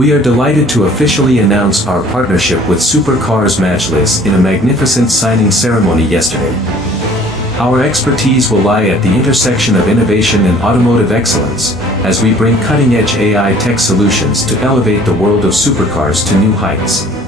We are delighted to officially announce our partnership with Super Cars Majlis in a magnificent signing ceremony yesterday. Our expertise will lie at the intersection of innovation and automotive excellence, as we bring cutting-edge AI tech solutions to elevate the world of supercars to new heights.